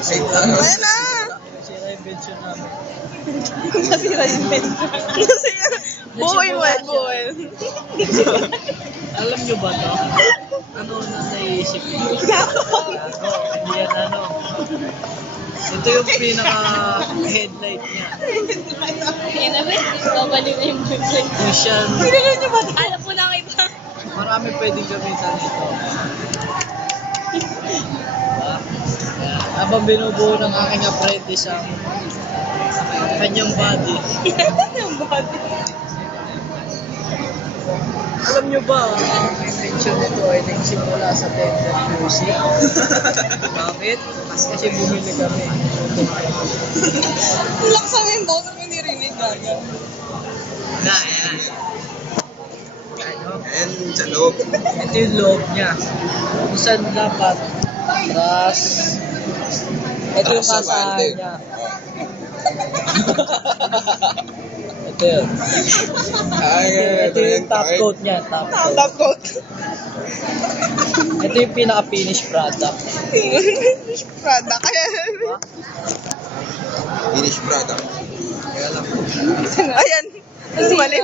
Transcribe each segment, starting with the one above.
Wala na! Sira yung invention namin. Nasira yung invention. Buuin mo yan, buuin. Alam nyo ba to? Ano na naisip nyo? Hindi yan ano. Ito yung pinaka-headlight niya. Babalik na yung boyfriend. Cushion. Pinili niyo ba ito? Alam mo lang iba. Marami pwedeng gamitan nito. Diba? Ayan. Habang binubuo ng aking apprentice ang kanyang body. Yung body. Alam nyo ba, ang invention nito ay nagsimula sa tender music. Bakit? Kasi bumili kami. Lang sa yung boses mo nirinig gaga. Na, ayan. Ano? Ayan, sa loob. Ito yung loob niya. Kung saan dapat atras. Ito yung Atras sa kasahan bante. niya. Ito yun. Ito yung top coat niya. Top coat. Top coat. Ito yung pinaka-finish product. Prada. Kaya, Finish product. Kaya lang, ayan. Mali.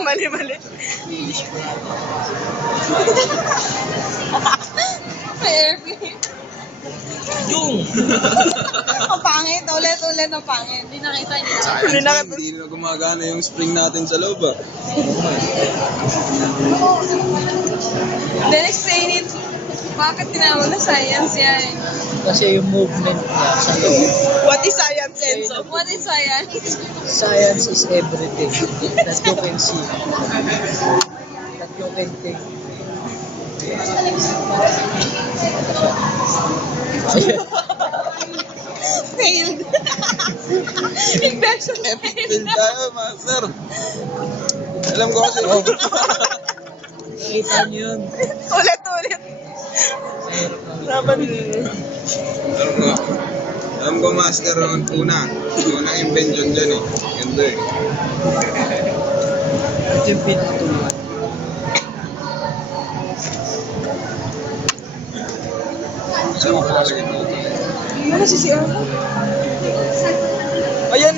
finish product. Airplane. Yung! Ang pangit. Ulit ang pangit. Hindi nakita niya. Sayang, Hindi na- hindi na gumagana yung spring natin sa loob ah. Then explain it. Bakit tinawag na science yan? Kasi yung movement niya sa loob. What is science, Enzo? What is science? Science is everything that you can see. That you can think. Failed. Invention Epic fail tayo, master. Alam ko kasi. Oh. Nakita niyo yun. Ulit. Mahirap na. Laban. Alam ko, master, ang unang invention dyan eh. Ganda eh. Ito yung pinatulan. Alam ko talaga. Ano si CR? Ayan.